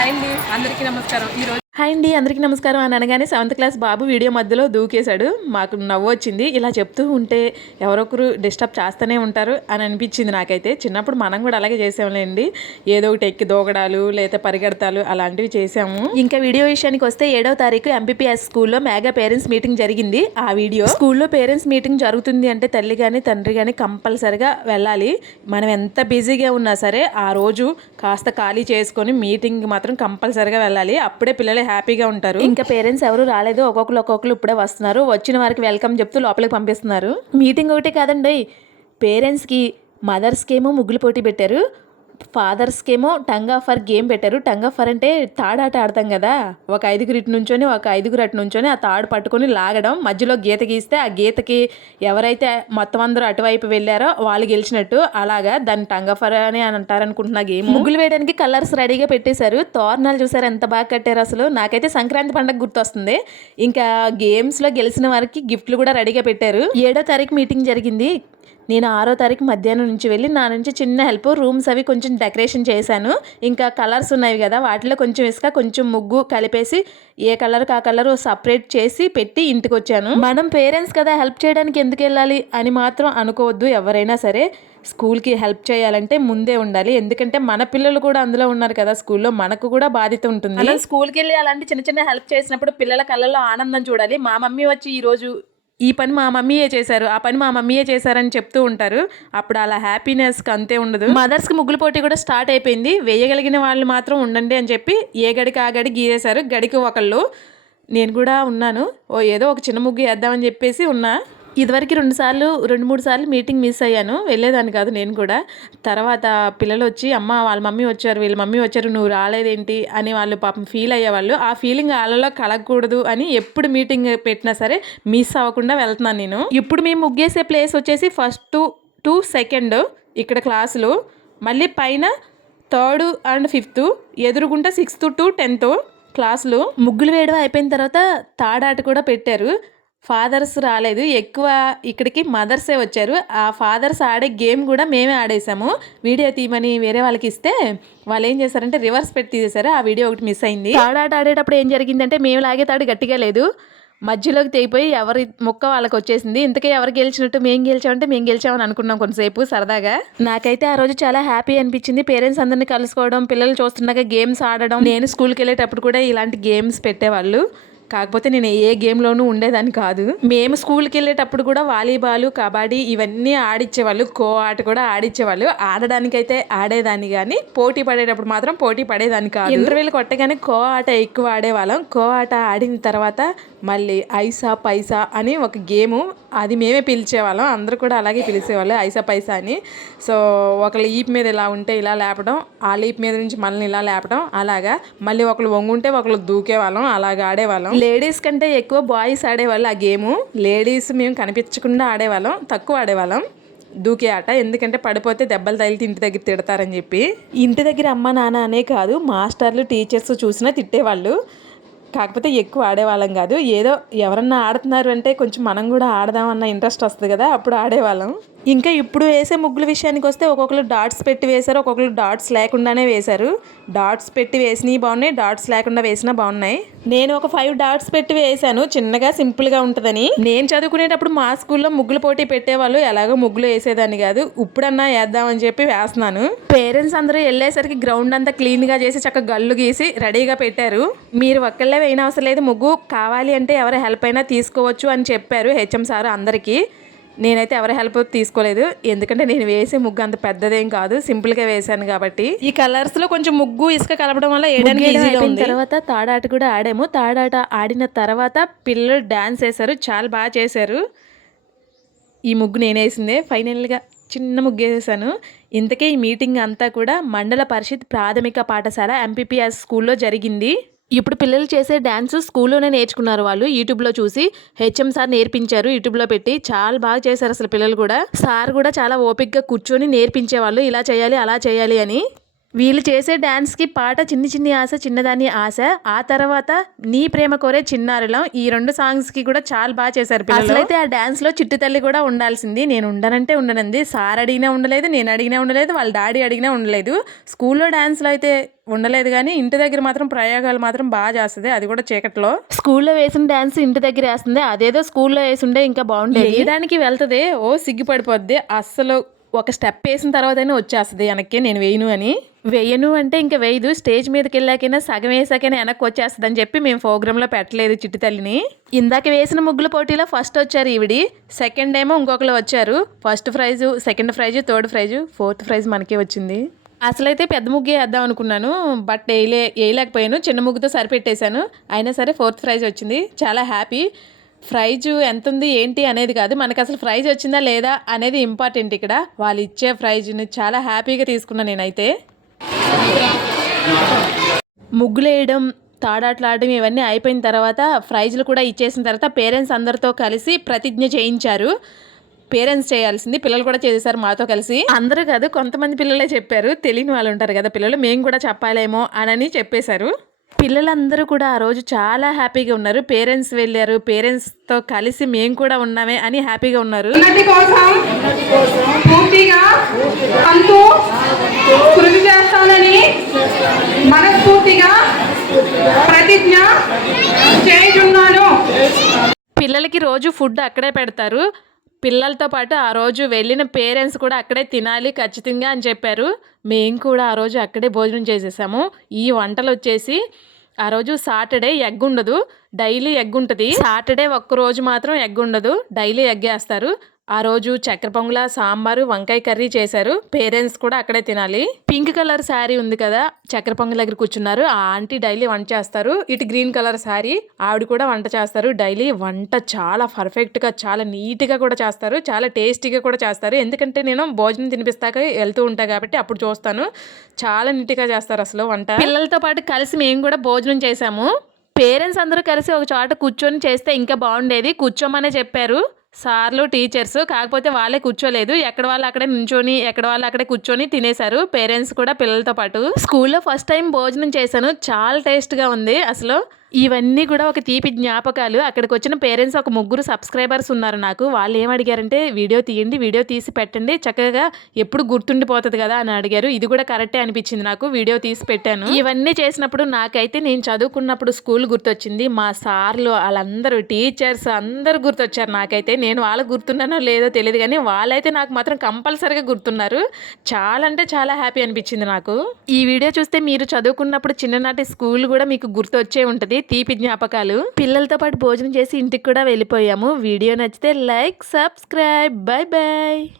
Hi అండి అందరికీ నమస్కారం. ఈరోజు హాయ్ అండి అందరికీ నమస్కారం అని అనగానే సెవెంత్ క్లాస్ బాబు వీడియో మధ్యలో దూకేశాడు. మాకు నవ్వు వచ్చింది. ఇలా చెప్తూ ఉంటే ఎవరొకరు డిస్టర్బ్ చేస్తూనే ఉంటారు అని అనిపించింది నాకైతే. చిన్నప్పుడు మనం కూడా అలాగే చేసాంలేండి ఏదో ఒకటి ఎక్కి దూకడాలు లేదా పరిగెడతాలు అలాంటివి చేసాము ఇంకా వీడియో విషయానికి వస్తే ఏడవ తారీఖు ఎంపీపీఎస్ స్కూల్లో మెగా పేరెంట్స్ మీటింగ్ జరిగింది. ఆ వీడియో స్కూల్లో పేరెంట్స్ మీటింగ్ జరుగుతుంది అంటే తల్లి కానీ తండ్రి కానీ కంపల్సరిగా వెళ్ళాలి. మనం ఎంత బిజీగా ఉన్నా సరే ఆ రోజు కాస్త ఖాళీ చేసుకొని మీటింగ్ మాత్రం కంపల్సరిగా వెళ్ళాలి. అప్పుడే పిల్లలు హ్యాపీగా ఉంటారు. ఇంకా పేరెంట్స్ ఎవరు రాలేదు. ఒక్కొక్కరు ఒక్కొక్కరు ఇప్పుడే వస్తున్నారు. వచ్చిన వారికి వెల్కమ్ చెప్తూ లోపలికి పంపిస్తున్నారు. మీటింగ్ ఒకటే కాదండి. పేరెంట్స్కి మదర్స్కి ఏమో ముగ్గులు పోటీ పెట్టారు. ఫాదర్స్కేమో టంగ్ ఆఫర్ గేమ్ పెట్టారు. టంగ్ ఆఫర్ అంటే తాడాట ఆడతాం కదా. ఒక ఐదుగురు ఇటు నుంచొని ఒక ఐదుగురు అటు నుంచొని ఆ తాడు పట్టుకొని లాగడం మధ్యలో గీత గీస్తే ఆ గీతకి ఎవరైతే మొత్తం అందరూ అటువైపు వెళ్ళారో వాళ్ళు గెలిచినట్టు అలాగా దాన్ని టంగ్ ఆఫర్ అని అంటారనుకుంటున్నా గేమ్. ముగ్గులు వేయడానికి కలర్స్ రెడీగా పెట్టేశారు. తోరణాలు చూసారు ఎంత బాగా కట్టారు అసలు. నాకైతే సంక్రాంతి పండుగ గుర్తొస్తుంది. ఇంకా గేమ్స్లో గెలిచిన వారికి గిఫ్ట్లు కూడా రెడీగా పెట్టారు. ఏడో తారీఖు మీటింగ్ జరిగింది. నేను ఆరో తారీఖు మధ్యాహ్నం నుంచి వెళ్ళి నా నుంచి చిన్న హెల్ప్ రూమ్స్ అవి కొంచెం డెకరేషన్ చేశాను. ఇంకా కలర్స్ ఉన్నాయి కదా వాటిలో కొంచెం ఇసుక కొంచెం ముగ్గు కలిపేసి ఏ కలర్ ఆ కలర్ సపరేట్ చేసి పెట్టి ఇంటికి వచ్చాను. మనం పేరెంట్స్ కదా హెల్ప్ చేయడానికి ఎందుకు వెళ్ళాలి అని మాత్రం అనుకోవద్దు ఎవరైనా సరే. స్కూల్కి హెల్ప్ చేయాలంటే ముందే ఉండాలి. ఎందుకంటే మన పిల్లలు కూడా అందులో ఉన్నారు కదా స్కూల్లో మనకు కూడా బాధ్యత ఉంటుంది. మనం స్కూల్కి వెళ్ళి అలాంటి చిన్న చిన్న హెల్ప్ చేసినప్పుడు పిల్లల కళ్ళలో ఆనందం చూడాలి. మా మమ్మీ వచ్చి ఈరోజు ఈ పని మా మమ్మీయే చేశారు ఆ పని మా మమ్మీయే చేశారని చెప్తూ ఉంటారు. అప్పుడు అలా హ్యాపీనెస్కి అంతే ఉండదు. మదర్స్కి ముగ్గుల పోటీ కూడా స్టార్ట్ అయిపోయింది. వేయగలిగిన వాళ్ళు మాత్రం ఉండండి అని చెప్పి ఏ గడికి ఆ గడి గీరేశారు. గడికి ఒకళ్ళు. నేను కూడా ఉన్నాను. ఓ ఏదో ఒక చిన్న ముగ్గు వేద్దామని చెప్పేసి ఉన్నా. ఇదివరకు రెండు సార్లు రెండు మూడు సార్లు మీటింగ్ మిస్ అయ్యాను. వెళ్ళేదాన్ని కాదు నేను కూడా. తర్వాత పిల్లలు వచ్చి అమ్మ వాళ్ళ మమ్మీ వచ్చారు వీళ్ళ మమ్మీ వచ్చారు నువ్వు రాలేదేంటి? అని వాళ్ళు పాపం ఫీల్ అయ్యేవాళ్ళు. ఆ ఫీలింగ్ వాళ్ళలో కలగకూడదు అని ఎప్పుడు మీటింగ్ పెట్టినా సరే మిస్ అవ్వకుండా వెళ్తున్నాను నేను. ఇప్పుడు మేము ముగ్గేసే ప్లేస్ వచ్చేసి ఫస్ట్ టు సెకండ్ ఇక్కడ క్లాసులు మళ్ళీ పైన థర్డ్ అండ్ ఫిఫ్త్ ఎదురుగుంటా సిక్స్త్ టు టెన్త్ క్లాసులు ముగ్గులు వేయడం అయిపోయిన తర్వాత తాడాట కూడా పెట్టారు. ఫాదర్స్ రాలేదు. ఎక్కువ ఇక్కడికి మదర్సే వచ్చారు. ఆ ఫాదర్స్ ఆడే గేమ్ కూడా మేమే ఆడేసాము. వీడియో తీయమని వేరే వాళ్ళకి ఇస్తే వాళ్ళు ఏం చేశారంటే రివర్స్ పెట్టి తీసేశారు. ఆ వీడియో ఒకటి మిస్ అయింది. తాడాట ఆడేటప్పుడు ఏం జరిగిందంటే మేము లాగే తాడు గట్టిగా లేదు. మధ్యలోకి తెగిపోయి ఎవరి మొక్క వాళ్ళకి వచ్చేసింది. ఇంతకీ ఎవరు గెలిచినట్టు మేము గెలిచామంటే మేము గెలిచామని అనుకున్నాం కొంతసేపు సరదాగా. నాకైతే ఆ రోజు చాలా హ్యాపీ అనిపించింది. పేరెంట్స్ అందరినీ కలుసుకోవడం పిల్లలు చూస్తుండగా గేమ్స్ ఆడడం. నేను స్కూల్కి వెళ్ళేటప్పుడు కూడా ఇలాంటి గేమ్స్ పెట్టేవాళ్ళు. కాకపోతే నేను ఏ గేమ్లోనూ ఉండేదాన్ని కాదు. మేము స్కూల్కి వెళ్ళేటప్పుడు కూడా వాలీబాల్ కబడ్డీ ఇవన్నీ ఆడిచ్చేవాళ్ళు. కో ఆట కూడా ఆడిచ్చేవాళ్ళు. ఆడడానికైతే ఆడేదాన్ని కానీ పోటీ పడేటప్పుడు మాత్రం పోటీ పడేదాన్ని కాదు. ఇంటర్వ్యూలు కొట్టగానే కో ఆట ఎక్కువ ఆడేవాళ్ళం. ఖో ఆట ఆడిన తర్వాత మళ్ళీ ఐసా పైసా అని ఒక గేము అది మేమే పిలిచేవాళ్ళం. అందరూ కూడా అలాగే పిలిచేవాళ్ళు ఐసా పైసా అని. సో ఒకళ్ళ ఈప్ మీద ఇలా ఉంటే ఇలా లేపడం ఆ లీప్ మీద నుంచి మనల్ని ఇలా లేపడం అలాగా. మళ్ళీ ఒకళ్ళు వంగుంటే ఒకళ్ళు దూకేవాళ్ళం అలాగా ఆడేవాళ్ళం. లేడీస్ కంటే ఎక్కువ బాయ్స్ ఆడేవాళ్ళు ఆ గేము లేడీస్ మేము కనిపించకుండా ఆడేవాళ్ళం తక్కువ ఆడేవాళ్ళం. దూకే ఆట ఎందుకంటే పడిపోతే దెబ్బలు తగిలితే ఇంటి దగ్గర తిడతారని చెప్పి. ఇంటి దగ్గర అమ్మ నాన్న అనే కాదు మాస్టర్లు టీచర్స్ చూసినా తిట్టేవాళ్ళు. కాకపోతే ఎక్కువ ఆడేవాళ్ళం కాదు. ఏదో ఎవరన్నా ఆడుతున్నారు అంటే కొంచెం మనం కూడా ఆడదామన్న ఇంట్రెస్ట్ వస్తుంది కదా అప్పుడు ఆడేవాళ్ళం. ఇంకా ఇప్పుడు వేసే ముగ్గుల విషయానికి వస్తే ఒక్కొక్కరు డాట్స్ పెట్టి వేశారు ఒక్కొక్కరు డాట్స్ లేకుండానే వేశారు. డాట్స్ పెట్టి వేసినవి బాగున్నాయి డాట్స్ లేకుండా వేసినా బాగున్నాయి. నేను ఒక ఫైవ్ డాట్స్ పెట్టి వేశాను చిన్నగా సింపుల్గా ఉంటుందని. నేను చదువుకునేటప్పుడు మా స్కూల్లో ముగ్గులు పోటీ పెట్టేవాళ్ళు ఎలాగో ముగ్గులు వేసేదాన్ని కాదు. ఇప్పుడన్నా వేద్దామని చెప్పి వేస్తున్నాను. పేరెంట్స్ అందరూ వెళ్ళేసరికి గ్రౌండ్ అంతా క్లీన్గా చేసి చక్కగా గల్లు గీసి రెడీగా పెట్టారు. మీరు ఒక్కళ్ళే వేయన అవసరం లేదు ముగ్గు కావాలి అంటే ఎవరి హెల్ప్ అయినా తీసుకోవచ్చు అని చెప్పారు హెచ్ఎం సార్ అందరికీ. నేనైతే ఎవరి హెల్ప్ తీసుకోలేదు. ఎందుకంటే నేను వేసే ముగ్గు అంత పెద్దదేం కాదు. సింపుల్గా వేసాను కాబట్టి. ఈ కలర్స్లో కొంచెం ముగ్గు ఇసుక కలపడం వల్ల వేయడానికి తర్వాత తాడాట కూడా ఆడాము. తాడాట ఆడిన తర్వాత పిల్లలు డాన్స్ వేశారు చాలా బాగా చేశారు. ఈ ముగ్గు నేను వేసిందే. ఫైనల్గా చిన్న ముగ్గు వేసేసాను ఇంతకే ఈ మీటింగ్ అంతా కూడా మండల పరిషత్ ప్రాథమిక పాఠశాల ఎంపీపీఎస్ స్కూల్లో జరిగింది. ఇప్పుడు పిల్లలు చేసే డ్యాన్స్ స్కూల్లోనే నేర్చుకున్నారు వాళ్ళు. యూట్యూబ్లో చూసి హెచ్ఎం సార్ నేర్పించారు యూట్యూబ్లో పెట్టి చాలా బాగా చేశారు అసలు పిల్లలు కూడా. సార్ కూడా చాలా ఓపిక్గా కూర్చొని నేర్పించేవాళ్ళు. ఇలా చేయాలి అలా చేయాలి అని వీళ్ళు చేసే డాన్స్కి పాట చిన్ని చిన్ని ఆశ చిన్నదాని ఆశ. ఆ తర్వాత నీ ప్రేమ కోరే చిన్నారులం. ఈ రెండు సాంగ్స్కి కూడా చాలా బాగా చేశారు పిల్లలు. అయితే ఆ డాన్స్లో చిట్టు తల్లి కూడా ఉండాల్సింది. నేను ఉండనంటే ఉండనంది. సార్ అడిగినా ఉండలేదు నేను అడిగినా ఉండలేదు వాళ్ళ డాడీ అడిగినా ఉండలేదు. స్కూల్లో డాన్స్లో అయితే ఉండలేదు కానీ ఇంటి దగ్గర మాత్రం ప్రయోగాలు మాత్రం బాగా చేస్తుంది. అది కూడా చీకట్లో. స్కూల్లో వేసిన డాన్స్ ఇంటి దగ్గర వేస్తుంది? అదేదో స్కూల్లో వేసుండే ఇంకా బాగుండేది. వేయడానికి వెళ్తుంది? ఓ సిగ్గుపడిపోద్ది. అస్సలు ఒక స్టెప్ వేసిన తర్వాతనే వచ్చేస్తుంది వెనక్కి. నేను వేయను అని. వేయను అంటే ఇంకా వేయదు. స్టేజ్ మీదకి వెళ్ళాకైనా సగం వేసాకైనా వెనక్కి వచ్చేస్తుంది అని చెప్పి మేము ప్రోగ్రాంలో పెట్టలేదు చిట్టి తల్లిని. ఇందాక వేసిన ముగ్గుల పోటీలో ఫస్ట్ వచ్చారు ఈవిడి. సెకండ్ ఏమో ఇంకొకరు వచ్చారు. First prize second prize third prize fourth prize మనకే వచ్చింది. అసలైతే పెద్ద ముగ్గే వేద్దాం అనుకున్నాను. బట్ వేయలే వేయలేకపోయాను. చిన్న ముగ్గుతో సరిపెట్టేశాను. అయినా సరే ఫోర్త్ ప్రైజ్ వచ్చింది. చాలా హ్యాపీ. ప్రైజ్ ఎంత ఉంది ఏంటి అనేది కాదు. మనకు అసలు ప్రైజ్ వచ్చిందా లేదా అనేది ఇంపార్టెంట్ ఇక్కడ. వాళ్ళు ఇచ్చే ప్రైజ్ని చాలా హ్యాపీగా తీసుకున్నాను నేనైతే. ముగ్గులేయడం తాడాట్లాడడం ఇవన్నీ అయిపోయిన తర్వాత ప్రైజ్లు కూడా ఇచ్చేసిన తర్వాత పేరెంట్స్ అందరితో కలిసి ప్రతిజ్ఞ చేయించారు. పేరెంట్స్ చేయాల్సింది పిల్లలు కూడా చేశారు మాతో కలిసి. అందరూ కాదు కొంతమంది పిల్లలే చెప్పారు తెలియని వాళ్ళు ఉంటారు కదా పిల్లలు మేము కూడా చెప్పాలేమో అని చెప్పేశారు. పిల్లలందరూ కూడా ఆ రోజు చాలా హ్యాపీగా ఉన్నారు. పేరెంట్స్ వెళ్ళారు పేరెంట్స్తో కలిసి మేము కూడా ఉన్నామే అని హ్యాపీగా ఉన్నారు. కోసం పూర్తిగా పూర్తిగా ప్రతిజ్ఞ చేయుచున్నాను. పిల్లలకి రోజు ఫుడ్ అక్కడే పెడతారు. పిల్లలతో పాటు ఆ రోజు వెళ్ళిన పేరెంట్స్ కూడా అక్కడే తినాలి ఖచ్చితంగా అని చెప్పారు. మేము కూడా ఆ రోజు అక్కడే భోజనం చేసేసాము. ఈ వంటలు వచ్చేసి ఆ రోజు సాటర్డే ఎగ్ ఉండదు డైలీ ఎగ్ ఉంటుంది. సాటర్డే ఒక్క రోజు మాత్రం ఎగ్ ఉండదు డైలీ ఎగ్ వేస్తారు. ఆ రోజు చక్కెర పొంగుల సాంబారు వంకాయ కర్రీ చేశారు. పేరెంట్స్ కూడా అక్కడే తినాలి. పింక్ కలర్ శారీ ఉంది కదా చక్కెర పొంగుల దగ్గర కూర్చున్నారు. ఆ ఆంటీ డైలీ వంట చేస్తారు. ఇటు గ్రీన్ కలర్ శారీ ఆవిడ కూడా వంట చేస్తారు. డైలీ వంట చాలా పర్ఫెక్ట్గా చాలా నీట్గా కూడా చేస్తారు. చాలా టేస్టీగా కూడా చేస్తారు. ఎందుకంటే నేను భోజనం తినిపిస్తాక వెళ్తూ ఉంటా కాబట్టి అప్పుడు చూస్తాను. చాలా నీట్గా చేస్తారు అసలు వంట. పిల్లలతో పాటు కలిసి మేము కూడా భోజనం చేసాము పేరెంట్స్ అందరూ కలిసి ఒక చోట కూర్చొని చేస్తే ఇంకా బాగుండేది. కూర్చోమనే చెప్పారు. సార్లు టీచర్స్ కాకపోతే వాళ్ళే కూర్చోలేదు. ఎక్కడ వాళ్ళు అక్కడే నుంచొని ఎక్కడ వాళ్ళు అక్కడే కూర్చొని తినేశారు. పేరెంట్స్ కూడా పిల్లలతో పాటు. స్కూల్లో ఫస్ట్ టైం భోజనం చేశాను. చాలా టేస్ట్గా ఉంది. అసలు ఇవన్నీ కూడా ఒక తీపి జ్ఞాపకాలు. అక్కడికి వచ్చిన పేరెంట్స్ ఒక ముగ్గురు సబ్స్క్రైబర్స్ ఉన్నారు నాకు. వాళ్ళు ఏం అడిగారంటే వీడియో తీయండి వీడియో తీసి పెట్టండి. చక్కగా ఎప్పుడు గుర్తుండిపోతుంది కదా అని అడిగారు. ఇది కూడా కరెక్టే అనిపించింది నాకు. వీడియో తీసి పెట్టాను. ఇవన్నీ చేసినప్పుడు నాకైతే నేను చదువుకున్నప్పుడు స్కూల్ గుర్తొచ్చింది. మా సార్లు వాళ్ళందరూ టీచర్స్ అందరూ గుర్తొచ్చారు నాకైతే. నేను వాళ్ళకు గుర్తున్నానో లేదో తెలియదు కానీ వాళ్ళైతే నాకు మాత్రం కంపల్సరీగా గుర్తున్నారు. చాలా అంటే చాలా హ్యాపీ అనిపించింది నాకు. ఈ వీడియో చూస్తే మీరు చదువుకున్నప్పుడు చిన్ననాటి స్కూల్ కూడా మీకు గుర్తొచ్చే ఉంటుంది. తీపి జ్ఞాపకాలు. పిల్లలతో పాటు భోజనం చేసి ఇంటికి కూడా వెళ్ళిపోయాము. వీడియో నచ్చితే లైక్ సబ్స్క్రైబ్. Bye bye